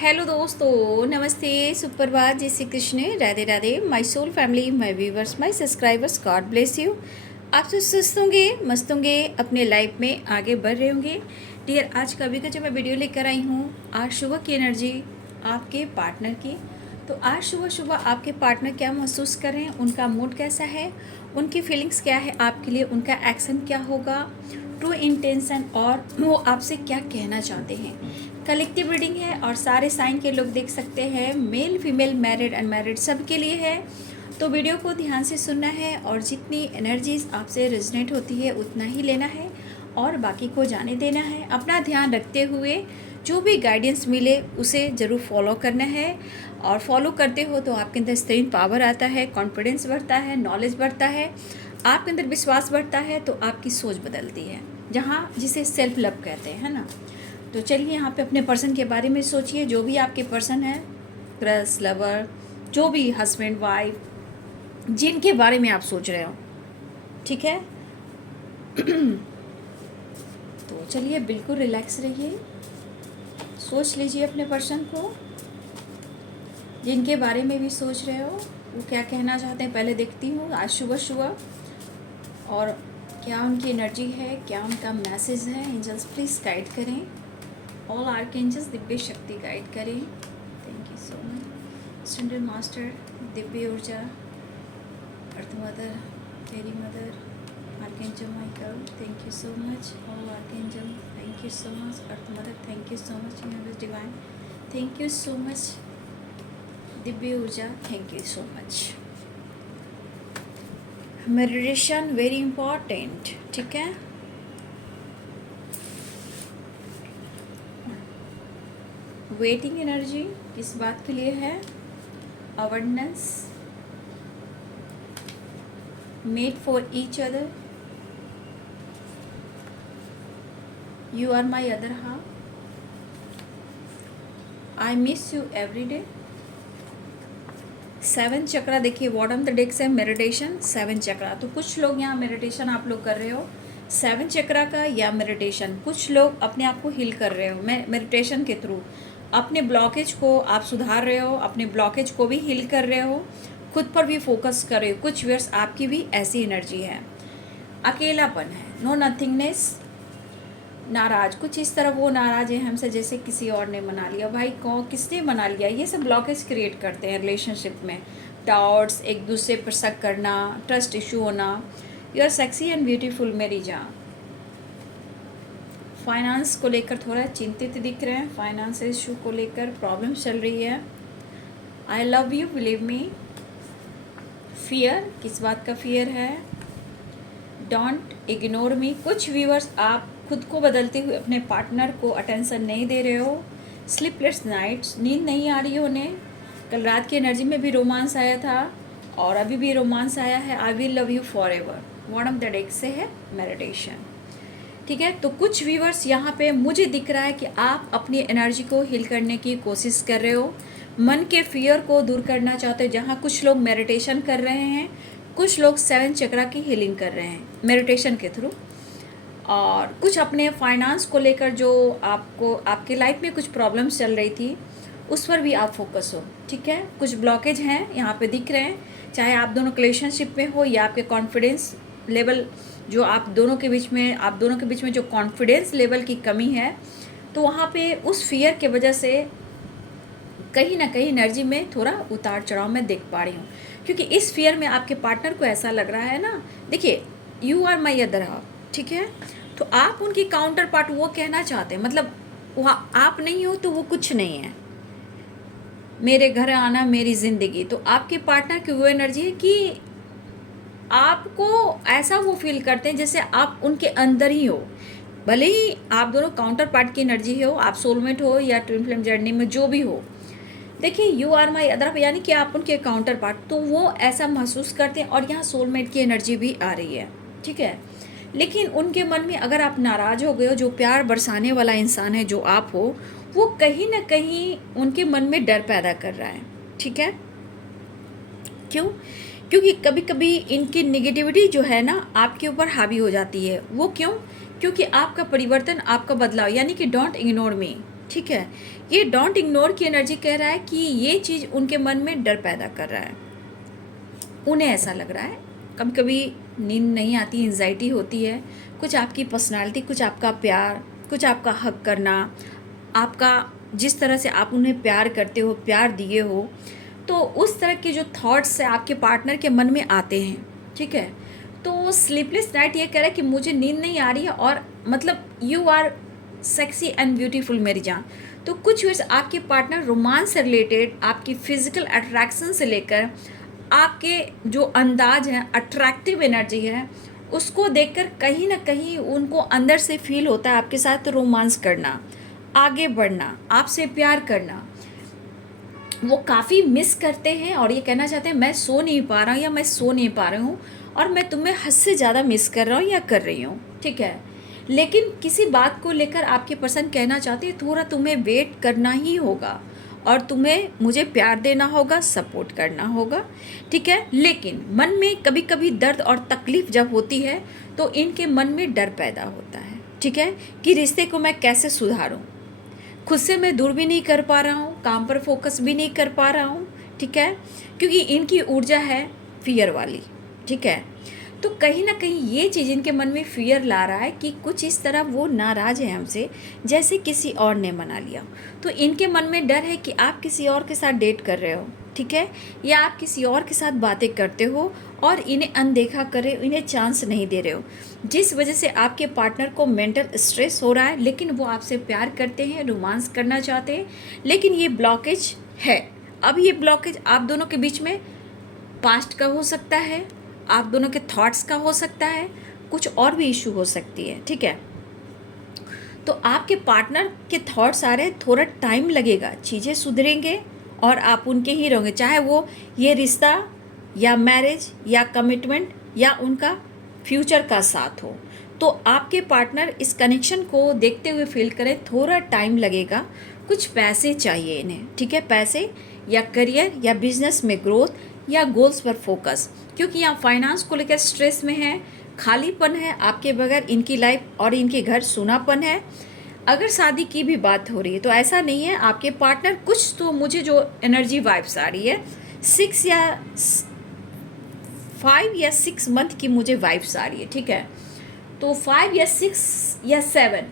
Hello दोस्तों, नमस्ते, सुप्रभात, जय Shri Krishna, Radhe Radhe. My soul family, my viewers, my subscribers, God bless you. आप तो सुस्त होंगे, मस्त होंगे, अपने लाइफ में आगे बढ़ रहे होंगे। डियर, आज का अभी का जो मैं वीडियो लेकर आई हूँ, आज सुबह की एनर्जी आपके पार्टनर की। तो आज सुबह सुबह आपके पार्टनर क्या महसूस कर रहे हैं, उनका मूड कैसा है, उनकी फीलिंग्स क्या है आपके लिए, उनका एक्शन क्या होगा, ट्रू इंटेंशन, और वो आपसे क्या कहना चाहते हैं। कलेक्टिव रीडिंग है और सारे साइन के लोग देख सकते हैं, मेल फीमेल मैरिड अनमैरिड सबके लिए है। तो वीडियो को ध्यान से सुनना है और जितनी एनर्जीज आपसे रेजोनेट होती है उतना ही लेना है और बाकी को जाने देना है। अपना ध्यान रखते हुए जो भी गाइडेंस मिले उसे ज़रूर फॉलो करना है, और फॉलो करते हो तो आपके अंदर स्ट्रेंथ पावर आता है, कॉन्फिडेंस बढ़ता है, नॉलेज बढ़ता है, आपके अंदर विश्वास बढ़ता है, तो आपकी सोच बदलती है, जहाँ जिसे सेल्फ लव कहते हैं, है ना। तो चलिए यहाँ पे अपने पर्सन के बारे में सोचिए, जो भी आपके पर्सन है, क्रश, लवर, जो भी हस्बैंड वाइफ, जिनके बारे में आप सोच रहे हो, ठीक है। तो चलिए बिल्कुल रिलैक्स रहिए, सोच लीजिए अपने पर्सन को, जिनके बारे में भी सोच रहे हो वो क्या कहना चाहते हैं। पहले देखती हूँ आज सुबह सुबह, और क्या उनकी एनर्जी है, क्या उनका मैसेज है। एंजल्स प्लीज़ गाइड करें, ऑल आर्कएंजल्स दिव्य शक्ति गाइड करें। Thank you so much. Central master, Divya ऊर्जा, अर्थ मदर, मेरी mother, archangel Michael, thank you so much. All archangel, thank you so much. Earth mother, thank you so much. Universe divine, thank you so much. Divya ऊर्जा, thank you so much. Meditation very important, ठीक है। Waiting energy किस बात के लिए है? Awareness, made for each other, you are my other half, I miss you every day. 7 chakra देखिए, bottom the deck से मेडिटेशन 7 चक्रा। तो कुछ लोग यहाँ मेडिटेशन आप लोग कर रहे हो 7 चक्रा का, या मेडिटेशन कुछ लोग अपने आप को हील कर रहे हो मेडिटेशन के थ्रू। अपने ब्लॉकेज को आप सुधार रहे हो, अपने ब्लॉकेज को भी हील कर रहे हो, खुद पर भी फोकस कर रहे हो। कुछ व्यूअर्स आपकी भी ऐसी एनर्जी है। अकेलापन है, नो नथिंगनेस, नाराज, कुछ इस तरह वो नाराज है हमसे जैसे किसी और ने मना लिया। भाई कौन, किसने मना लिया, ये सब ब्लॉकेज क्रिएट करते हैं रिलेशनशिप में। डाउट्स, एक दूसरे पर शक करना, ट्रस्ट इशू होना। You are sexy and beautiful मेरी जान। फाइनेंस को लेकर थोड़ा चिंतित दिख रहे हैं, फाइनेंस इशू को लेकर प्रॉब्लम चल रही है। I love you, believe me. Fear, किस बात का फियर है? Don't ignore me. कुछ व्यूअर्स आप खुद को बदलते हुए अपने पार्टनर को अटेंशन नहीं दे रहे हो। स्लीपलेस नाइट्स, नींद नहीं आ रही है उन्हें। कल रात की एनर्जी में भी रोमांस आया था और अभी भी रोमांस आया है। I will love you for ever, bottom the deck से है मेडिटेशन, ठीक है। तो कुछ व्यूअर्स यहाँ पे मुझे दिख रहा है कि आप अपनी एनर्जी को हील करने की कोशिश कर रहे हो, मन के फियर को दूर करना चाहते हो। जहाँ कुछ लोग मेडिटेशन कर रहे हैं, कुछ लोग 7 चक्रा की हीलिंग कर रहे हैं मेडिटेशन के थ्रू, और कुछ अपने फाइनेंस को लेकर जो आपको आपके लाइफ में कुछ प्रॉब्लम्स चल रही थी उस पर भी आप फोकस हो, ठीक है। कुछ ब्लॉकेज हैं यहाँ पे दिख रहे हैं, चाहे आप दोनों रिलेशनशिप में हो या आपके कॉन्फिडेंस लेवल, जो आप दोनों के बीच में जो कॉन्फिडेंस लेवल की कमी है, तो वहाँ पे उस फियर के वजह से कहीं ना कहीं एनर्जी में थोड़ा उतार चढ़ाव मैं देख पा रही हूँ। क्योंकि इस फियर में आपके पार्टनर को ऐसा लग रहा है ना, देखिए you are my other half, ठीक है। तो आप उनकी काउंटर पार्ट, वो कहना चाहते हैं, मतलब वहाँ आप नहीं हो तो वो कुछ नहीं है, मेरे घर आना मेरी ज़िंदगी। तो आपके पार्टनर की वो एनर्जी है कि आपको ऐसा वो फील करते हैं जैसे आप उनके अंदर ही हो। भले ही आप दोनों काउंटर पार्ट की एनर्जी हो, आप सोलमेट हो या ट्विन फ्लेम जर्नी में जो भी हो, देखिए यू आर माई अदर, यानी कि आप उनके काउंटर पार्ट, तो वो ऐसा महसूस करते हैं। और यहाँ सोलमेट की एनर्जी भी आ रही है, ठीक है। लेकिन उनके मन में अगर आप नाराज़ हो गए हो, जो प्यार बरसाने वाला इंसान है जो आप हो, वो कहीं ना कहीं उनके मन में डर पैदा कर रहा है, ठीक है। क्यों? क्योंकि कभी कभी इनकी निगेटिविटी जो है ना आपके ऊपर हावी हो जाती है। वो क्यों? क्योंकि आपका परिवर्तन, आपका बदलाव, यानी कि डोंट इग्नोर मी, ठीक है। ये डोंट इग्नोर की एनर्जी कह रहा है कि ये चीज़ उनके मन में डर पैदा कर रहा है, उन्हें ऐसा लग रहा है। कभी कभी नींद नहीं आती, एंजाइटी होती है, कुछ आपकी पर्सनालिटी, कुछ आपका प्यार, कुछ आपका हक करना, आपका जिस तरह से आप उन्हें प्यार करते हो, प्यार दिए हो, तो उस तरह के जो थॉट्स है आपके पार्टनर के मन में आते हैं, ठीक है। तो स्लीपलेस नाइट ये कह रहा है कि मुझे नींद नहीं आ रही है, और मतलब you are sexy and beautiful मेरी जान। तो कुछ वर्ष आपके पार्टनर रोमांस से रिलेटेड, आपकी फिजिकल अट्रैक्शन से लेकर आपके जो अंदाज है, अट्रैक्टिव एनर्जी है, उसको देखकर कहीं ना कहीं उनको अंदर से फील होता है आपके साथ रोमांस करना, आगे बढ़ना, आपसे प्यार करना। वो काफ़ी मिस करते हैं और ये कहना चाहते हैं मैं सो नहीं पा रहा हूँ या मैं सो नहीं पा रहा हूँ, और मैं तुम्हें हद से ज़्यादा मिस कर रहा हूँ या कर रही हूँ, ठीक है। लेकिन किसी बात को लेकर आपके पर्सन कहना चाहते हैं थोड़ा तुम्हें वेट करना ही होगा, और तुम्हें मुझे प्यार देना होगा, सपोर्ट करना होगा, ठीक है। लेकिन मन में कभी कभी दर्द और तकलीफ़ जब होती है तो इनके मन में डर पैदा होता है, ठीक है, कि रिश्ते को मैं कैसे सुधारूँ, खुद से मैं दूर भी नहीं कर पा रहा हूँ, काम पर फोकस भी नहीं कर पा रहा हूँ, ठीक है, क्योंकि इनकी ऊर्जा है फियर वाली, ठीक है। तो कहीं ना कहीं ये चीज़ इनके मन में फियर ला रहा है कि कुछ इस तरह वो नाराज़ है हमसे, जैसे किसी और ने मना लिया। तो इनके मन में डर है कि आप किसी और के साथ डेट कर रहे हो, ठीक है, या आप किसी और के साथ बातें करते हो और इन्हें अनदेखा कर रहे हो, इन्हें चांस नहीं दे रहे हो, जिस वजह से आपके पार्टनर को मेंटल स्ट्रेस हो रहा है। लेकिन वो आपसे प्यार करते हैं, रोमांस करना चाहते हैं, लेकिन ये ब्लॉकेज है। अब ये ब्लॉकेज आप दोनों के बीच में पास्ट का हो सकता है, आप दोनों के थॉट्स का हो सकता है, कुछ और भी इशू हो सकती है, ठीक है। तो आपके पार्टनर के थॉट्स आ रहे हैं, थोड़ा टाइम लगेगा, चीज़ें सुधरेंगे और आप उनके ही रहोगे, चाहे वो ये रिश्ता या मैरिज या कमिटमेंट या उनका फ्यूचर का साथ हो। तो आपके पार्टनर इस कनेक्शन को देखते हुए फील करें थोड़ा टाइम लगेगा, कुछ पैसे चाहिए इन्हें, ठीक है, पैसे या करियर या बिजनेस में ग्रोथ या गोल्स पर फोकस, क्योंकि यहाँ फाइनेंस को लेकर स्ट्रेस में है, खालीपन है आपके बगैर, इनकी लाइफ और इनके घर सूनापन है। अगर शादी की भी बात हो रही है तो ऐसा नहीं है, आपके पार्टनर कुछ, तो मुझे जो एनर्जी वाइब्स आ रही है 5 या 6 मंथ की मुझे वाइब्स आ रही है, ठीक है। तो 5 या 6 या 7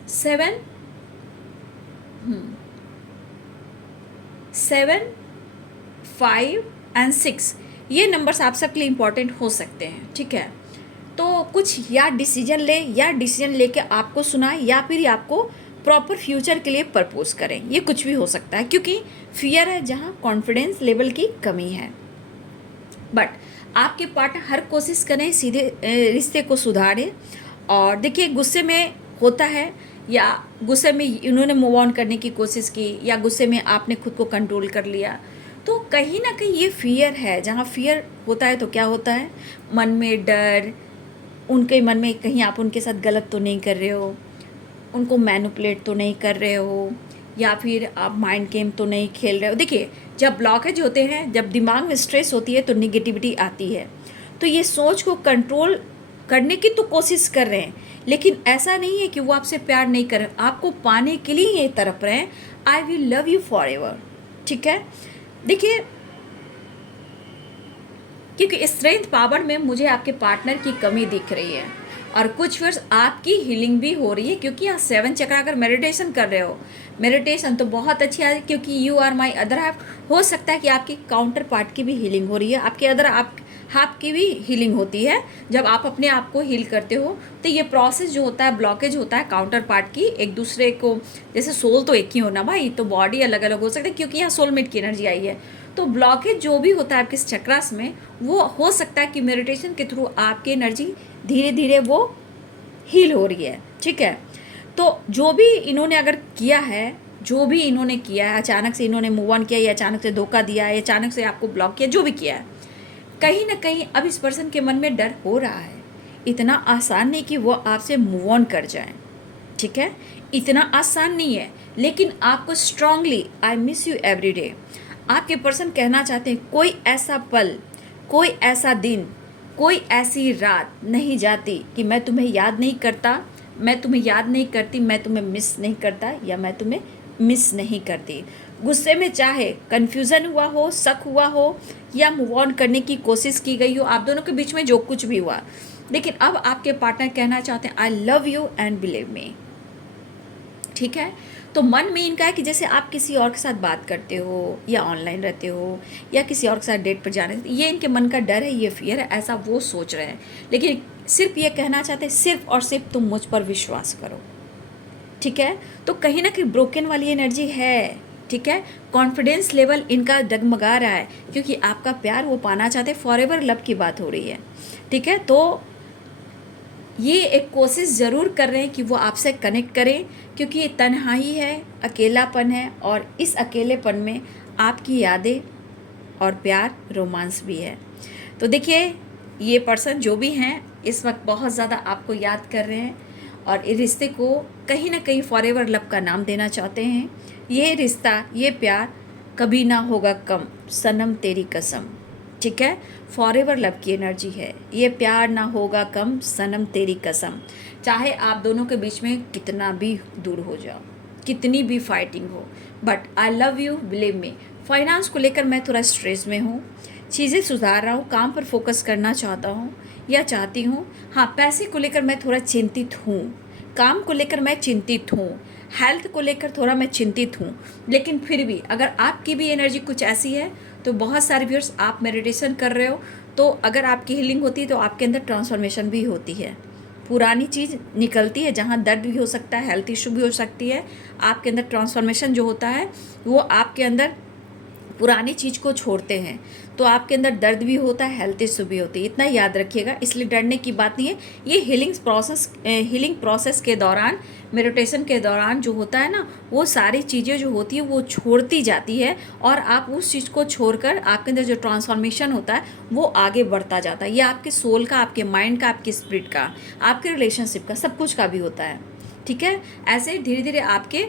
5 एंड 6 ये नंबर्स आप सबके लिए इम्पॉर्टेंट हो सकते हैं, ठीक है। तो कुछ या डिसीजन ले, या डिसीजन लेके आपको सुनाए, या फिर आपको प्रॉपर फ्यूचर के लिए प्रपोज करें, ये कुछ भी हो सकता है, क्योंकि फियर है जहाँ कॉन्फिडेंस लेवल की कमी है। बट आपके पार्टनर हर कोशिश करें सीधे रिश्ते को सुधारें। और देखिए गुस्से में होता है, या गुस्से में इन्होंने मूव ऑन करने की कोशिश की, या गुस्से में आपने खुद को कंट्रोल कर लिया, तो कहीं ना कहीं ये फियर है। जहाँ फियर होता है तो क्या होता है, मन में डर, उनके मन में कहीं आप उनके साथ गलत तो नहीं कर रहे हो, उनको मैनिपुलेट तो नहीं कर रहे हो, या फिर आप माइंड गेम तो नहीं खेल रहे हो। देखिए जब ब्लॉकेज होते हैं, जब दिमाग में स्ट्रेस होती है तो निगेटिविटी आती है, तो ये सोच को कंट्रोल करने की तो कोशिश कर रहे हैं, लेकिन ऐसा नहीं है कि वो आपसे प्यार नहीं कर रहे, आपको पाने के लिए ये तड़प रहे हैं, I will love you for ever, ठीक है। देखिए क्योंकि स्ट्रेंथ पावर में मुझे आपके पार्टनर की कमी दिख रही है, और कुछ वर्ष आपकी हीलिंग भी हो रही है, क्योंकि यहाँ 7 चक्र अगर मेडिटेशन कर रहे हो, मेडिटेशन तो बहुत अच्छी है, क्योंकि you are my other half. हो सकता है कि आपकी काउंटर पार्ट की भी हीलिंग हो रही है, आपके अदर हाफ की भी हीलिंग होती है। जब आप अपने आप को हील करते हो तो ये प्रोसेस जो होता है, ब्लॉकेज होता है काउंटर पार्ट की, एक दूसरे को, जैसे सोल तो एक ही होना भाई, तो बॉडी अलग अलग हो सकती है, क्योंकि यहाँ सोलमेट की एनर्जी आई है। तो ब्लॉकेज जो भी होता है आपके चक्रास में, वो हो सकता है कि मेडिटेशन के थ्रू आपकी एनर्जी धीरे धीरे वो हील हो रही है, ठीक है। तो जो भी इन्होंने अगर किया है, जो भी इन्होंने किया है, अचानक से इन्होंने मूव ऑन किया, या अचानक से धोखा दिया है, या अचानक से आपको ब्लॉक किया, जो भी किया है, कहीं ना कहीं अब इस पर्सन के मन में डर हो रहा है। इतना आसान नहीं कि वो आपसे मूव ऑन कर जाए, ठीक है, इतना आसान नहीं है। लेकिन आपको strongly I miss you every day, आपके पर्सन कहना चाहते हैं कोई ऐसा पल, कोई ऐसा दिन, कोई ऐसी रात नहीं जाती कि मैं तुम्हें याद नहीं करता, मैं तुम्हें याद नहीं करती, मैं तुम्हें मिस नहीं करता, या मैं तुम्हें मिस नहीं करती। गुस्से में चाहे कन्फ्यूज़न हुआ हो, शक हुआ हो या मूव ऑन करने की कोशिश की गई हो, आप दोनों के बीच में जो कुछ भी हुआ, लेकिन अब आपके पार्टनर कहना चाहते हैं I love you and believe me. ठीक है, तो मन में इनका है कि जैसे आप किसी और के साथ बात करते हो या ऑनलाइन रहते हो या किसी और के साथ डेट पर जाने, ये इनके मन का डर है, ये फियर है, ऐसा वो सोच रहे हैं। लेकिन सिर्फ ये कहना चाहते हैं सिर्फ और सिर्फ तुम मुझ पर विश्वास करो। ठीक है, तो कहीं ना कहीं ब्रोकन वाली एनर्जी है। ठीक है, कॉन्फिडेंस लेवल इनका डगमगा रहा है क्योंकि आपका प्यार वो पाना चाहते हैं, फॉरएवर लव की बात हो रही है। ठीक है, तो ये एक कोशिश ज़रूर कर रहे हैं कि वो आपसे कनेक्ट करें क्योंकि ये तन्हाई है, अकेलापन है और इस अकेलेपन में आपकी यादें और प्यार, रोमांस भी है। तो देखिए, ये पर्सन जो भी हैं इस वक्त बहुत ज़्यादा आपको याद कर रहे हैं और इस रिश्ते को कहीं ना कहीं फॉरएवर लव का नाम देना चाहते हैं। ये रिश्ता, ये प्यार कभी ना होगा कम, सनम तेरी कसम। ठीक है, फॉरएवर लव की एनर्जी है, ये प्यार ना होगा कम, सनम तेरी कसम। चाहे आप दोनों के बीच में कितना भी दूर हो जाओ, कितनी भी फाइटिंग हो, but I love you believe me. Finance को लेकर मैं थोड़ा स्ट्रेस में हूँ, चीज़ें सुधार रहा हूँ, काम पर फोकस करना चाहता हूँ या चाहती हूँ। हाँ, पैसे को लेकर मैं थोड़ा चिंतित हूँ, काम को लेकर मैं चिंतित हूँ, हेल्थ को लेकर थोड़ा मैं चिंतित हूँ। लेकिन फिर भी अगर आपकी भी एनर्जी कुछ ऐसी है तो बहुत सारे व्यूअर्स आप मेडिटेशन कर रहे हो, तो अगर आपकी हीलिंग होती है तो आपके अंदर ट्रांसफॉर्मेशन भी होती है, पुरानी चीज़ निकलती है। जहाँ दर्द भी हो सकता है, हेल्थ इशू भी हो सकती है, आपके अंदर ट्रांसफॉर्मेशन जो होता है वो आपके अंदर पुरानी चीज़ को छोड़ते हैं, तो आपके अंदर दर्द भी होता है, हेल्थ इशू भी होती है। इतना याद रखिएगा, इसलिए डरने की बात नहीं है। ये हीलिंग प्रोसेस के दौरान, मेडिटेशन के दौरान जो होता है ना, वो सारी चीज़ें जो होती है वो छोड़ती जाती है और आप उस चीज़ को छोड़कर आपके अंदर जो ट्रांसफॉर्मेशन होता है वो आगे बढ़ता जाता है। ये आपके सोल का, आपके माइंड का, आपके स्पिरिट का, आपके रिलेशनशिप का, सब कुछ का भी होता है। ठीक है, ऐसे धीरे धीरे आपके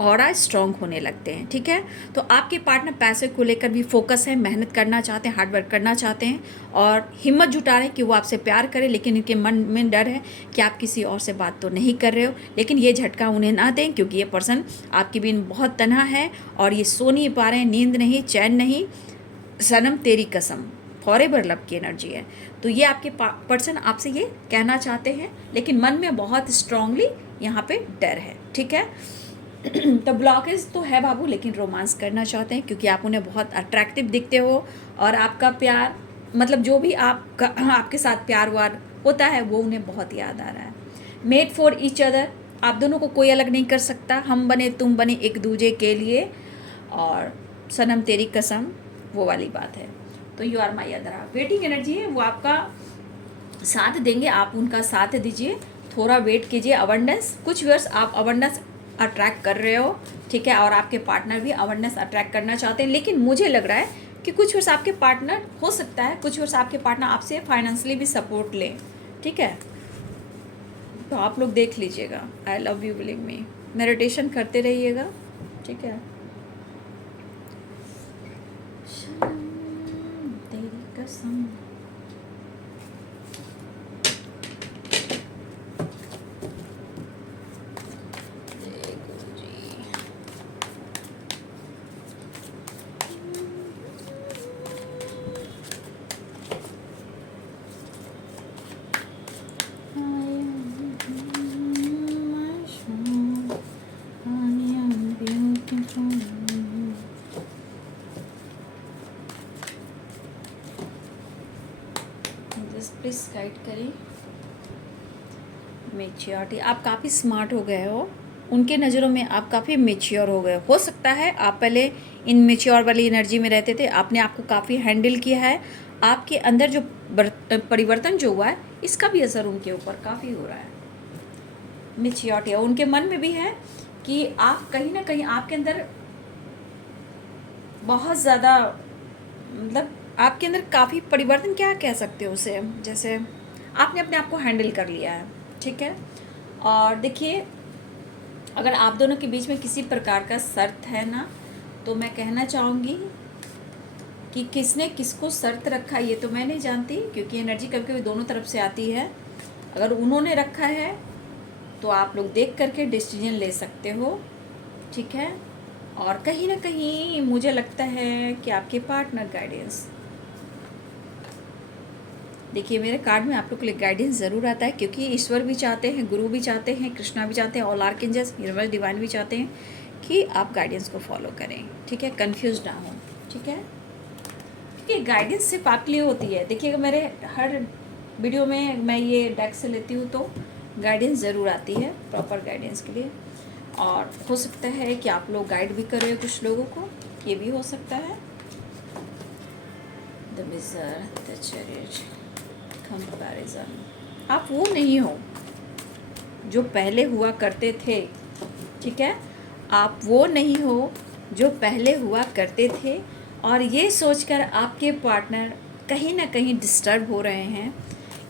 ऑरा स्ट्रॉन्ग होने लगते हैं। ठीक है, तो आपके पार्टनर पैसे को लेकर भी फोकस है, मेहनत करना चाहते हैं, हार्डवर्क करना चाहते हैं और हिम्मत जुटा रहे हैं कि वो आपसे प्यार करें, लेकिन इनके मन में डर है कि आप किसी और से बात तो नहीं कर रहे हो। लेकिन ये झटका उन्हें ना दें क्योंकि ये पर्सन आपकी भी बहुत तनहा है और ये सो नहीं पा रहे हैं, नींद नहीं, चैन नहीं, सनम तेरी कसम, फॉरएवर लव की एनर्जी है। तो ये आपके पर्सन आपसे ये कहना चाहते हैं, लेकिन मन में बहुत स्ट्रांगली यहाँ पे डर है। ठीक है, तो ब्लॉकेज तो है बाबू, लेकिन रोमांस करना चाहते हैं क्योंकि आप उन्हें बहुत अट्रैक्टिव दिखते हो और आपका प्यार, मतलब जो भी आपके साथ प्यार वार होता है वो उन्हें बहुत याद आ रहा है। मेड फॉर ईच अदर, आप दोनों को कोई अलग नहीं कर सकता, हम बने तुम बने एक दूजे के लिए, और सनम तेरी कसम वो वाली बात है। तो you are my other half, waiting energy है, वो आपका साथ देंगे, आप उनका साथ दीजिए, थोड़ा वेट कीजिए। अबंडेंस, कुछ वर्ष आप अबंडेंस अट्रैक्ट कर रहे हो। ठीक है, और आपके पार्टनर भी अवेयरनेस अट्रैक्ट करना चाहते हैं, लेकिन मुझे लग रहा है कि कुछ वर्ष आपके पार्टनर, हो सकता है कुछ वर्ष आपके पार्टनर आपसे फाइनेंशियली भी सपोर्ट लें। ठीक है, तो आप लोग देख लीजिएगा। I love you believe me, meditation करते रहिएगा। ठीक है, तेरी कसम। प्लीज गाइड करें। मेच्योरिटी, आप काफ़ी स्मार्ट हो गए हो, उनके नज़रों में आप काफ़ी मेच्योर हो गए हो सकता है आप पहले इन मेच्योर वाली एनर्जी में रहते थे, आपने आपको काफ़ी हैंडल किया है। आपके अंदर जो परिवर्तन जो हुआ है इसका भी असर उनके ऊपर काफ़ी हो रहा है। मेच्योरिटी है, उनके मन में भी है कि आप कहीं ना कहीं आपके अंदर बहुत ज़्यादा, मतलब आपके अंदर काफ़ी परिवर्तन, क्या कह सकते हो उसे, जैसे आपने अपने आप को हैंडल कर लिया है। ठीक है, और देखिए, अगर आप दोनों के बीच में किसी प्रकार का शर्त है ना, तो मैं कहना चाहूँगी कि किसने किसको शर्त रखा ये तो मैं नहीं जानती, क्योंकि एनर्जी कभी कभी दोनों तरफ से आती है। अगर उन्होंने रखा है तो आप लोग देख करके डिसीजन ले सकते हो। ठीक है। और कहीं ना कहीं मुझे लगता है कि आपके पार्टनर गाइडेंस, देखिए मेरे कार्ड में आप लोग के लिए गाइडेंस ज़रूर आता है, क्योंकि ईश्वर भी चाहते हैं, गुरु भी चाहते हैं, कृष्णा भी चाहते हैं, ऑल आर्कएंजल्स, यूनिवर्स डिवाइन भी चाहते हैं कि आप गाइडेंस को फॉलो करें। ठीक है, कंफ्यूज ना हो। ठीक है, क्योंकि गाइडेंस सिर्फ आपके लिए होती है। देखिएगा मेरे हर वीडियो में मैं ये डेक से लेती हूँ तो गाइडेंस ज़रूर आती है, प्रॉपर गाइडेंस के लिए। और हो सकता है कि आप लोग गाइड भी कर रहे हो कुछ लोगों को, ये भी हो सकता है। The miser, the chariot, comparison. आप वो नहीं हो जो पहले हुआ करते थे। ठीक है, आप वो नहीं हो जो पहले हुआ करते थे, और ये सोचकर आपके पार्टनर कहीं ना कहीं डिस्टर्ब हो रहे हैं।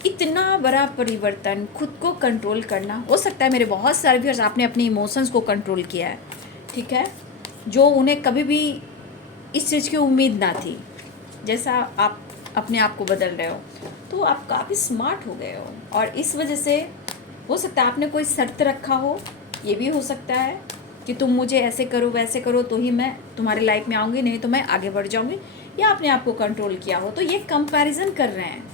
इतना बड़ा परिवर्तन, खुद को कंट्रोल करना। हो सकता है मेरे बहुत सारे व्यूअर्स आपने अपने इमोशंस को कंट्रोल किया है। ठीक है, जो उन्हें कभी भी इस चीज़ की उम्मीद ना थी। जैसा आप अपने आप को बदल रहे हो तो आप काफ़ी स्मार्ट हो गए हो, और इस वजह से हो सकता है आपने कोई शर्त रखा हो। ये भी हो सकता है कि तुम मुझे ऐसे करो वैसे करो तो ही मैं तुम्हारी लाइफ में आऊँगी, नहीं तो मैं आगे बढ़ जाऊँगी, या आपने आपको कंट्रोल किया हो। तो ये कंपैरिजन कर रहे हैं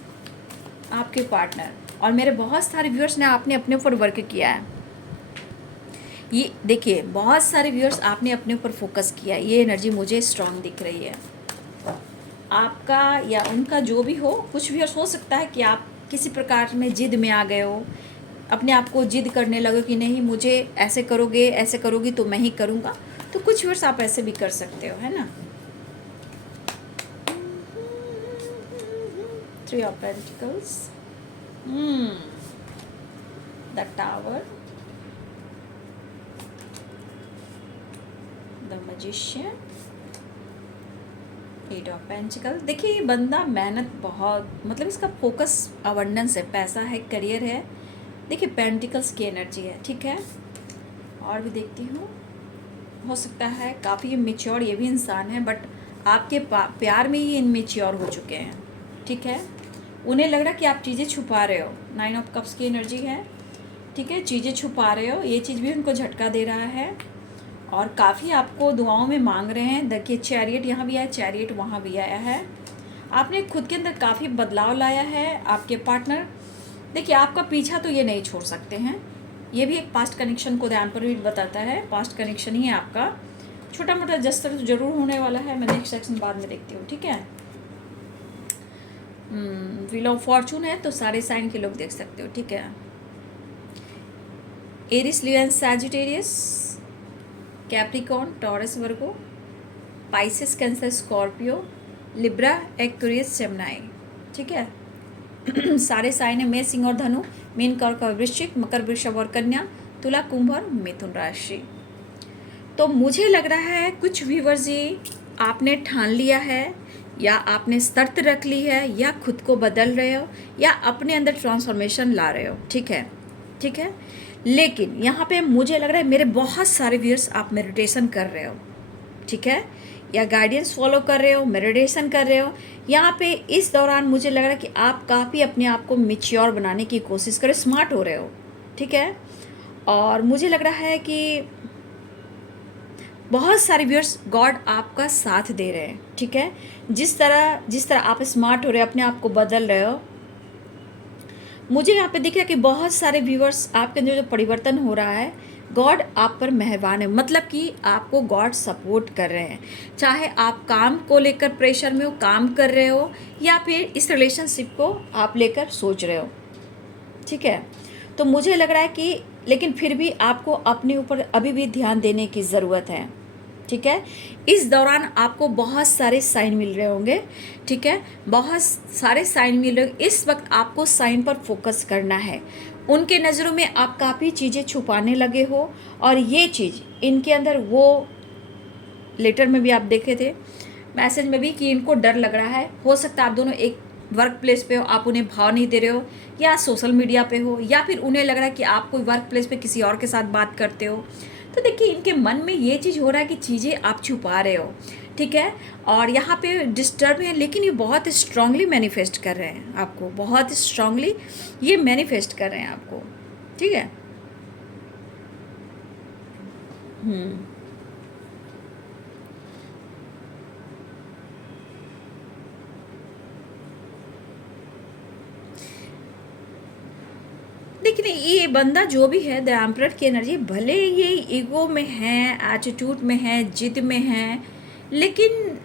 आपके पार्टनर, और मेरे बहुत सारे व्यूअर्स ने आपने अपने ऊपर वर्क किया है। ये देखिए बहुत सारे व्यूअर्स आपने अपने ऊपर फोकस किया है। ये एनर्जी मुझे स्ट्रांग दिख रही है, आपका या उनका जो भी हो। कुछ व्यूअर्स हो सकता है कि आप किसी प्रकार में जिद में आ गए हो, अपने आप को जिद करने लगे कि नहीं मुझे ऐसे करोगे ऐसे करोगी तो मैं ही करूँगा। तो कुछ व्यूअर्स आप ऐसे भी कर सकते हो, है ना। 3 of Pentacles, the tower, the magician, 8 of pentacle. देखिए ये बंदा मेहनत बहुत, मतलब इसका फोकस अबंडेंस है, पैसा है, करियर है। देखिए पेंटिकल्स की एनर्जी है। ठीक है, और भी देखती हूँ। हो सकता है काफ़ी मेच्योर ये भी इंसान है, बट आपके प्यार में ही इनमेच्योर हो चुके हैं। ठीक है, उन्हें लग रहा कि आप चीज़ें छुपा रहे हो। 9 ऑफ कप्स की एनर्जी है। ठीक है, चीज़ें छुपा रहे हो, ये चीज़ भी उनको झटका दे रहा है, और काफ़ी आपको दुआओं में मांग रहे हैं। देखिए चैरियट यहाँ भी आया, चैरियट वहाँ भी आया है। आपने खुद के अंदर काफ़ी बदलाव लाया है। आपके पार्टनर देखिए आपका पीछा तो ये नहीं छोड़ सकते हैं। ये भी एक पास्ट कनेक्शन को ध्यान पर भी बताता है। पास्ट कनेक्शन ही है आपका, छोटा मोटा जस्टर तो जरूर होने वाला है। मैं नेक्स्ट सेक्शन बाद में देखती हूँ। ठीक है, व्हील ऑफ फॉर्चून है तो सारे साइन के लोग देख सकते हो। ठीक है, Aries, Leo and Sagittarius, Capricorn, Taurus, Virgo, Pisces, Cancer, Scorpio, Libra, Aquarius, Gemini. ठीक है, सारे साइन है। मेष, सिंह और धनु, मीन, कर्क और वृश्चिक, मकर, वृषभ और कन्या, तुला, कुंभ और मिथुन राशि। तो मुझे लग रहा है कुछ व्यूअर्स जी आपने ठान लिया है, या आपने शर्त रख ली है, या खुद को बदल रहे हो, या अपने अंदर ट्रांसफॉर्मेशन ला रहे हो। ठीक है, ठीक है, लेकिन यहाँ पे मुझे लग रहा है मेरे बहुत सारे व्यूअर्स आप मेडिटेशन कर रहे हो। ठीक है, या गाइडेंस फॉलो कर रहे हो, मेडिटेशन कर रहे हो। यहाँ पे इस दौरान मुझे लग रहा है कि आप काफ़ी अपने आप को मैच्योर बनाने की कोशिश कर रहे हो, स्मार्ट हो रहे हो। ठीक है, और मुझे लग रहा है कि बहुत सारे व्यूअर्स गॉड आपका साथ दे रहे हैं। ठीक है, जिस तरह आप स्मार्ट हो रहे हो, अपने आप को बदल रहे हो, मुझे यहाँ पे दिख रहा है कि बहुत सारे व्यूअर्स आपके अंदर जो परिवर्तन हो रहा है, गॉड आप पर मेहरबान है। मतलब कि आपको गॉड सपोर्ट कर रहे हैं, चाहे आप काम को लेकर प्रेशर में हो, काम कर रहे हो, या फिर इस रिलेशनशिप को आप लेकर सोच रहे हो। ठीक है, तो मुझे लग रहा है कि लेकिन फिर भी आपको अपने ऊपर अभी भी ध्यान देने की ज़रूरत है। ठीक है, इस दौरान आपको बहुत सारे साइन मिल रहे होंगे। ठीक है, बहुत सारे साइन मिल रहे होंगे। इस वक्त आपको साइन पर फोकस करना है। उनके नज़रों में आप काफ़ी चीज़ें छुपाने लगे हो, और ये चीज़ इनके अंदर, वो लेटर में भी आप देखे थे, मैसेज में भी, कि इनको डर लग रहा है। हो सकता है आप दोनों एक वर्क प्लेस पे हो, आप उन्हें भाव नहीं दे रहे हो, या सोशल मीडिया पे हो, या फिर उन्हें लग रहा है कि आप कोई वर्क प्लेस पे किसी और के साथ बात करते हो। तो देखिए इनके मन में ये चीज़ हो रहा है कि चीज़ें आप छुपा रहे हो। ठीक है, और यहाँ पे डिस्टर्ब है, लेकिन ये बहुत स्ट्रांगली मैनिफेस्ट कर रहे हैं आपको, बहुत स्ट्रांगली ये मैनिफेस्ट कर रहे हैं आपको। ठीक है, लेकिन ये बंदा जो भी है द एम्परर की एनर्जी, भले ये ईगो में है, एटीट्यूड में है, जिद में है, लेकिन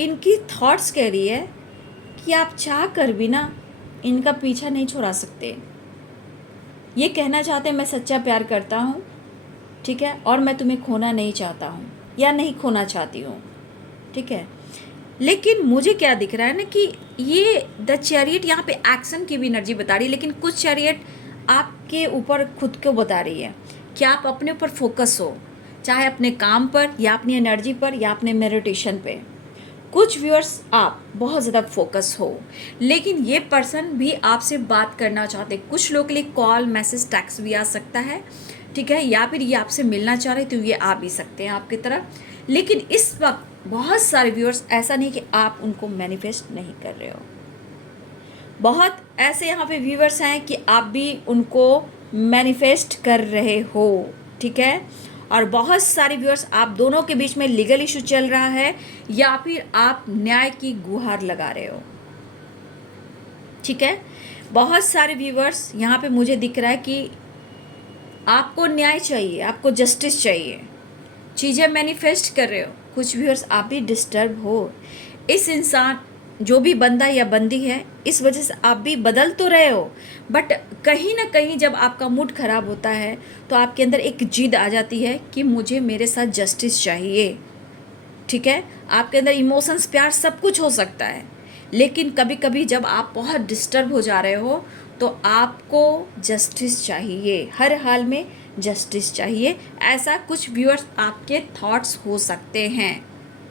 इनकी थॉट्स कह रही है कि आप चाह कर भी ना इनका पीछा नहीं छुड़ा सकते। ये कहना चाहते हैं मैं सच्चा प्यार करता हूँ, ठीक है, और मैं तुम्हें खोना नहीं चाहता हूँ या नहीं खोना चाहती हूँ, ठीक है। लेकिन मुझे क्या दिख रहा है ना कि ये द चैरियट यहाँ पे एक्शन की भी एनर्जी बता रही है, लेकिन कुछ चैरियट आपके ऊपर खुद को बता रही है कि आप अपने ऊपर फोकस हो, चाहे अपने काम पर या अपनी एनर्जी पर या अपने मेडिटेशन पे। कुछ व्यूअर्स आप बहुत ज़्यादा फोकस हो, लेकिन ये पर्सन भी आपसे बात करना चाहते। कुछ लोग के लिए कॉल, मैसेज, टैक्स भी आ सकता है, ठीक है, या फिर ये आपसे मिलना चाह रहे तो ये आ भी सकते हैं आपकी तरफ। लेकिन इस वक्त बहुत सारे व्यूअर्स, ऐसा नहीं कि आप उनको मैनिफेस्ट नहीं कर रहे हो, बहुत ऐसे यहाँ पे व्यूअर्स हैं कि आप भी उनको मैनिफेस्ट कर रहे हो, ठीक है। और बहुत सारे व्यूअर्स, आप दोनों के बीच में लीगल इशू चल रहा है या फिर आप न्याय की गुहार लगा रहे हो, ठीक है। बहुत सारे व्यूअर्स यहाँ पे मुझे दिख रहा है कि आपको न्याय चाहिए, आपको जस्टिस चाहिए, चीज़ें मैनिफेस्ट कर रहे हो। कुछ व्यूअर्स आप भी डिस्टर्ब हो, इस इंसान जो भी बंदा या बंदी है, इस वजह से आप भी बदल तो रहे हो, बट कहीं ना कहीं जब आपका मूड ख़राब होता है तो आपके अंदर एक जिद आ जाती है कि मुझे मेरे साथ जस्टिस चाहिए, ठीक है। आपके अंदर इमोशंस, प्यार, सब कुछ हो सकता है, लेकिन कभी कभी जब आप बहुत डिस्टर्ब हो जा रहे हो तो आपको जस्टिस चाहिए, हर हाल में जस्टिस चाहिए। ऐसा कुछ व्यूअर्स आपके थॉट्स हो सकते हैं,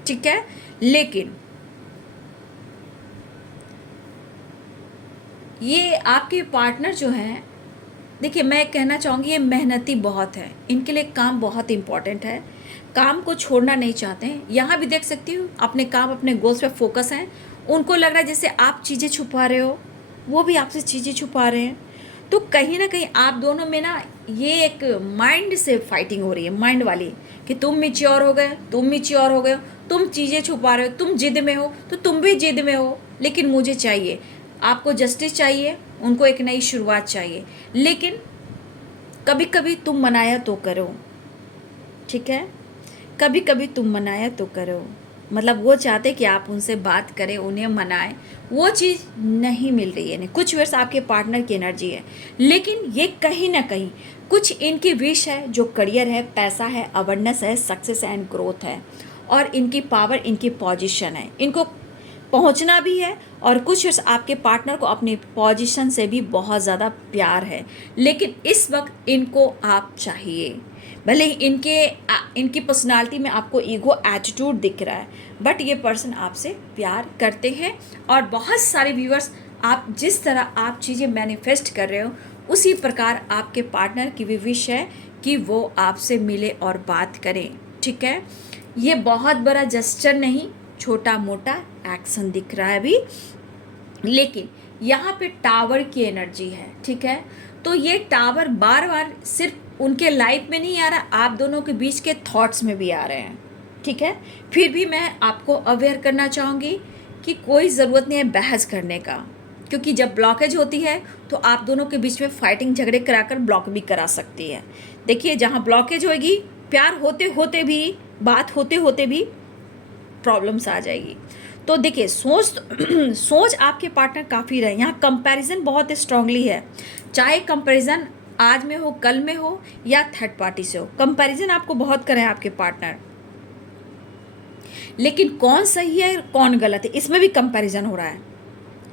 ठीक है। लेकिन ये आपके पार्टनर जो हैं, देखिए मैं कहना चाहूँगी ये मेहनती बहुत है, इनके लिए काम बहुत इम्पॉर्टेंट है, काम को छोड़ना नहीं चाहते हैं। यहाँ भी देख सकती हूँ अपने काम, अपने गोल्स पे फोकस हैं। उनको लग रहा है जैसे आप चीज़ें छुपा रहे हो, वो भी आपसे चीज़ें छुपा रहे हैं। तो कहीं ना कहीं आप दोनों में ना ये एक माइंड से फाइटिंग हो रही है, माइंड वाली, कि तुम मैच्योर हो गए, तुम मैच्योर हो गए, तुम चीज़ें छुपा रहे हो, तुम जिद में हो तो तुम भी जिद में हो, लेकिन मुझे चाहिए, आपको जस्टिस चाहिए, उनको एक नई शुरुआत चाहिए। लेकिन कभी कभी तुम मनाया तो करो, ठीक है, कभी कभी तुम मनाया तो करो। मतलब वो चाहते कि आप उनसे बात करें, उन्हें मनाएं, वो चीज़ नहीं मिल रही है। नहीं, कुछ वर्ष आपके पार्टनर की एनर्जी है, लेकिन ये कहीं ना कहीं कुछ इनकी विश है, जो करियर है, पैसा है, अवेयरनेस है, सक्सेस एंड ग्रोथ है, और इनकी पावर, इनकी पोजीशन है, इनको पहुंचना भी है। और कुछ वर्ष आपके पार्टनर को अपनी पोजीशन से भी बहुत ज़्यादा प्यार है, लेकिन इस वक्त इनको आप चाहिए। भले ही इनकी पर्सनालिटी में आपको ईगो, एटीट्यूड दिख रहा है, बट ये पर्सन आपसे प्यार करते हैं। और बहुत सारे व्यूअर्स, आप जिस तरह आप चीज़ें मैनिफेस्ट कर रहे हो, उसी प्रकार आपके पार्टनर की भी विश है कि वो आपसे मिले और बात करें, ठीक है। ये बहुत बड़ा जेस्चर नहीं, छोटा मोटा एक्शन दिख रहा है अभी, लेकिन यहाँ पे टावर की एनर्जी है, ठीक है। तो ये टावर बार बार सिर्फ उनके लाइफ में नहीं आ रहा, आप दोनों के बीच के थॉट्स में भी आ रहे हैं, ठीक है। फिर भी मैं आपको अवेयर करना चाहूँगी कि कोई ज़रूरत नहीं है बहस करने का, क्योंकि जब ब्लॉकेज होती है तो आप दोनों के बीच में फाइटिंग, झगड़े कराकर ब्लॉक भी करा सकती है। देखिए, जहाँ ब्लॉकेज होगी, प्यार होते होते भी, बात होते होते भी प्रॉब्लम्स आ जाएगी। तो देखिए, सोच आपके पार्टनर काफ़ी रहे। यहाँ कंपैरिजन बहुत स्ट्रांगली है, चाहे कंपैरिजन आज में हो, कल में हो, या थर्ड पार्टी से हो, कंपैरिजन आपको बहुत करें आपके पार्टनर। लेकिन कौन सही है, कौन गलत है, इसमें भी कंपैरिजन हो रहा है।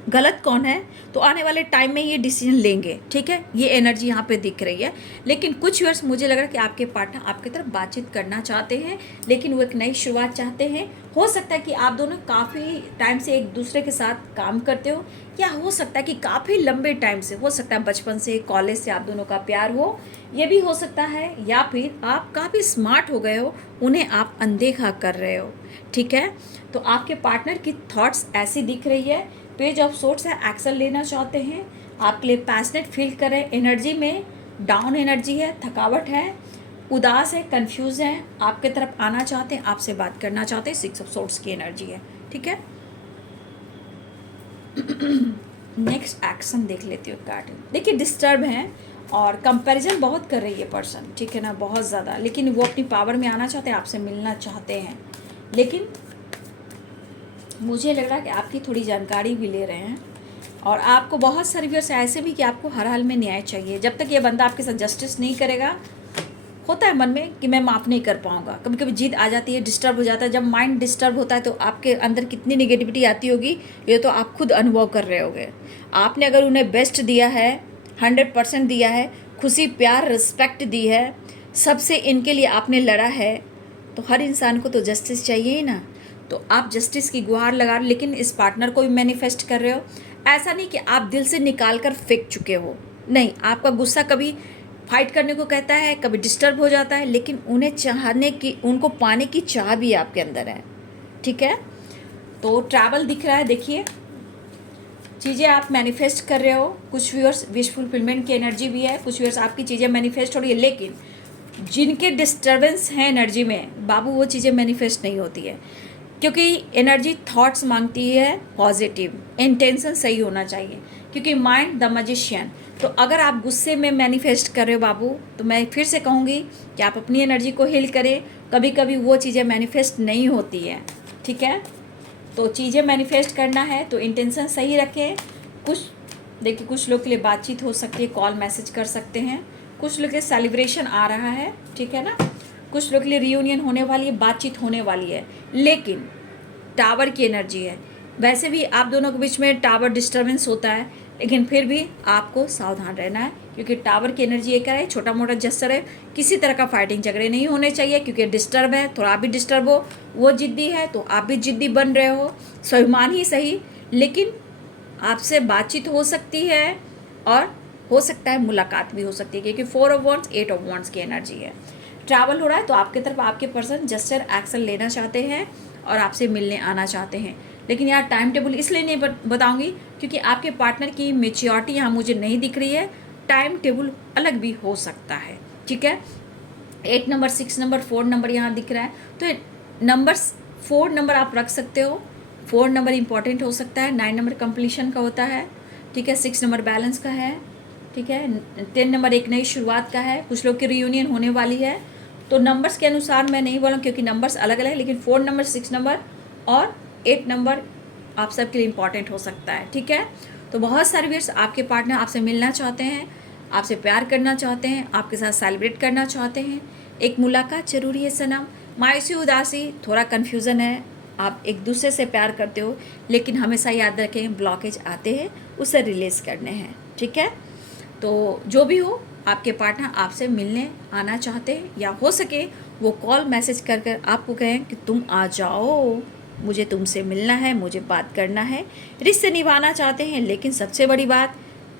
गलत कौन है तो आने वाले टाइम में ये डिसीजन लेंगे, ठीक है। ये एनर्जी यहाँ पे दिख रही है। लेकिन कुछ व्यूअर्स, मुझे लग रहा है कि आपके पार्टनर आपकी तरफ बातचीत करना चाहते हैं, लेकिन वो एक नई शुरुआत चाहते हैं। हो सकता है कि आप दोनों काफ़ी टाइम से एक दूसरे के साथ काम करते हो, या हो सकता है कि काफ़ी लंबे टाइम से, हो सकता है बचपन से, कॉलेज से आप दोनों का प्यार हो, ये भी हो सकता है। या फिर आप काफ़ी स्मार्ट हो गए हो, उन्हें आप अनदेखा कर रहे हो, ठीक है। तो आपके पार्टनर की थॉट्स ऐसी दिख रही है, पेज ऑफ सोर्ट्स है, एक्शन लेना चाहते हैं, आपके लिए पैशनेट फील कर रहे हैं, एनर्जी में डाउन एनर्जी है, थकावट है, उदास है, कंफ्यूज है, आपके तरफ आना चाहते हैं, आपसे बात करना चाहते हैं, 6 ऑफ सोर्ट्स की एनर्जी है, ठीक है। नेक्स्ट एक्शन देख लेती हूँ कार्ड। देखिए डिस्टर्ब हैं और कंपैरिजन बहुत कर रही है पर्सन, ठीक है ना, बहुत ज़्यादा, लेकिन वो अपनी पावर में आना चाहते हैं, आपसे मिलना चाहते हैं, लेकिन मुझे लग रहा है कि आपकी थोड़ी जानकारी भी ले रहे हैं। और आपको बहुत सारे व्यूअर्स ऐसे भी कि आपको हर हाल में न्याय चाहिए। जब तक ये बंदा आपके साथ जस्टिस नहीं करेगा, होता है मन में कि मैं माफ़ नहीं कर पाऊंगा, कभी कभी जिद आ जाती है, डिस्टर्ब हो जाता है। जब माइंड डिस्टर्ब होता है तो आपके अंदर कितनी निगेटिविटी आती होगी ये तो आप खुद अनुभव कर रहे होगे। आपने अगर उन्हें बेस्ट दिया है, 100% दिया है, खुशी प्यार रिस्पेक्ट दी है, सबसे इनके लिए आपने लड़ा है, तो हर इंसान को तो जस्टिस चाहिए ही ना। तो आप जस्टिस की गुहार लगा रहे हो, लेकिन इस पार्टनर को भी मैनिफेस्ट कर रहे हो। ऐसा नहीं कि आप दिल से निकाल कर फेंक चुके हो, नहीं, आपका गुस्सा कभी फाइट करने को कहता है, कभी डिस्टर्ब हो जाता है, लेकिन उन्हें चाहने की, उनको पाने की चाह भी आपके अंदर है, ठीक है। तो ट्रैवल दिख रहा है, देखिए चीज़ें आप मैनिफेस्ट कर रहे हो। कुछ व्यूअर्स विश फुलफिलमेंट की एनर्जी भी है, कुछ व्यूअर्स आपकी चीज़ें मैनिफेस्ट हो रही है, लेकिन जिनके डिस्टर्बेंस हैं एनर्जी में बाबू, वो चीज़ें मैनिफेस्ट नहीं होती है, क्योंकि एनर्जी थॉट्स मांगती है पॉजिटिव, इंटेंशन सही होना चाहिए, क्योंकि माइंड द मैजिशियन। तो अगर आप गुस्से में मैनिफेस्ट कर रहे हो बाबू, तो मैं फिर से कहूँगी कि आप अपनी एनर्जी को हील करें। कभी कभी वो चीज़ें मैनिफेस्ट नहीं होती है, ठीक है। तो चीज़ें मैनिफेस्ट करना है तो इंटेंशन सही रखें। कुछ देखिए, कुछ लोग के लिए बातचीत हो सकती है, कॉल मैसेज कर सकते हैं, कुछ लोग के सेलिब्रेशन आ रहा है, ठीक है ना, कुछ लोग के लिए रियूनियन होने वाली है, बातचीत होने वाली है, लेकिन टावर की एनर्जी है। वैसे भी आप दोनों के बीच में टावर डिस्टर्बेंस होता है, लेकिन फिर भी आपको सावधान रहना है, क्योंकि टावर की एनर्जी एक है, छोटा मोटा जस्टर है, किसी तरह का फाइटिंग झगड़े नहीं होने चाहिए, क्योंकि डिस्टर्ब है, थोड़ा आप भी डिस्टर्ब हो, वो जिद्दी है तो आप भी जिद्दी बन रहे हो, स्वाभिमान ही सही, लेकिन आपसे बातचीत हो सकती है और हो सकता है मुलाकात भी हो सकती है, क्योंकि 4 ऑफ वॉन्ड्स 8 ऑफ वॉन्ड्स की एनर्जी है। ट्रैवल हो रहा है तो आपकी तरफ आपके पर्सन जस्टर एक्शन लेना चाहते हैं और आपसे मिलने आना चाहते हैं, लेकिन यार टाइम टेबल इसलिए नहीं बताऊंगी क्योंकि आपके पार्टनर की मेच्योरिटी यहाँ मुझे नहीं दिख रही है। टाइम टेबल अलग भी हो सकता है, ठीक है। 8 नंबर, 6 नंबर, 4 नंबर यहाँ दिख रहा है, तो नंबर्स 4 नंबर आप रख सकते हो। 4 नंबर इंपॉर्टेंट हो सकता है। 9 नंबर कंप्लीशन का होता है, ठीक है। 6 नंबर बैलेंस का है, ठीक है। 10 नंबर एक नई शुरुआत का है, कुछ लोग की रियूनियन होने वाली है। तो नंबर्स के अनुसार मैं नहीं बोला क्योंकि नंबर्स अलग अलग है, लेकिन 4 नंबर, 6 नंबर और 8 नंबर आप सबके लिए इम्पॉर्टेंट हो सकता है, ठीक है। तो बहुत सारे व्यूअर्स आपके पार्टनर आपसे मिलना चाहते हैं, आपसे प्यार करना चाहते हैं, आपके साथ सेलिब्रेट करना चाहते हैं। एक मुलाकात जरूरी है सनम। मायूसी उदासी थोड़ा कन्फ्यूज़न है, आप एक दूसरे से प्यार करते हो, लेकिन हमेशा याद रखें ब्लॉकेज आते हैं, उसे रिलीज़ करने हैं, ठीक है। तो जो भी हो, आपके पार्टनर आपसे मिलने आना चाहते हैं, या हो सके वो कॉल मैसेज कर कर आपको कहें कि तुम आ जाओ, मुझे तुमसे मिलना है, मुझे बात करना है, रिश्ते निभाना चाहते हैं। लेकिन सबसे बड़ी बात,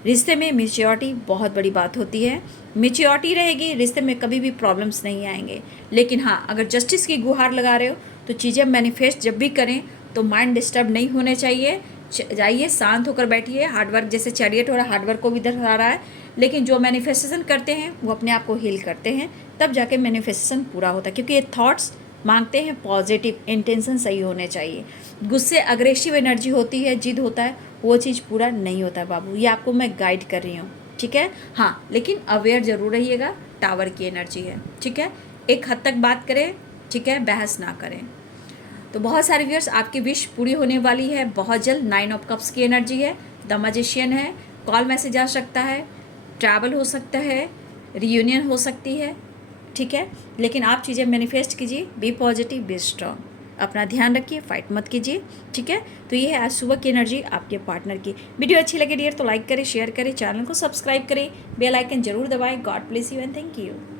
रिश्ते में मेच्योरिटी बहुत बड़ी बात होती है। मेच्योरिटी रहेगी, रिश्ते में कभी भी प्रॉब्लम्स नहीं आएंगे। लेकिन हाँ, अगर जस्टिस की गुहार लगा रहे हो तो चीज़ें मैनिफेस्ट जब भी करें तो माइंड डिस्टर्ब नहीं होने चाहिए। जाइए, शांत होकर बैठिए। हार्डवर्क जैसे चैरियट हो रहा है, हार्डवर्क को भी दर्शा रहा है, लेकिन जो मैनिफेस्टेशन करते हैं वो अपने आप को हील करते हैं, तब जाके मैनिफेस्टेशन पूरा होता है, क्योंकि ये थॉट्स मांगते हैं पॉजिटिव, इंटेंशन सही होने चाहिए। गुस्से अग्रेसिव एनर्जी होती है, जिद होता है, वो चीज़ पूरा नहीं होता है बाबू। ये आपको मैं गाइड कर रही हूँ, ठीक है। हाँ, लेकिन अवेयर जरूर रहिएगा, टावर की एनर्जी है, ठीक है। एक हद तक बात करें, ठीक है, बहस ना करें। तो बहुत सारे व्यूअर्स आपकी विश पूरी होने वाली है बहुत जल्द। 9 ऑफ कप्स की एनर्जी है, द मैजिशियन है, कॉल मैसेज आ सकता है, ट्रैवल हो सकता है, रियूनियन हो सकती है, ठीक है। लेकिन आप चीज़ें मैनिफेस्ट कीजिए, बी पॉजिटिव, बी स्ट्रांग, अपना ध्यान रखिए, फाइट मत कीजिए, ठीक है। तो ये है आज सुबह की एनर्जी आपके पार्टनर की। वीडियो अच्छी लगे डियर तो लाइक करें, शेयर करें, चैनल को सब्सक्राइब करें, बेल आइकन जरूर दबाएं। God bless you and thank you.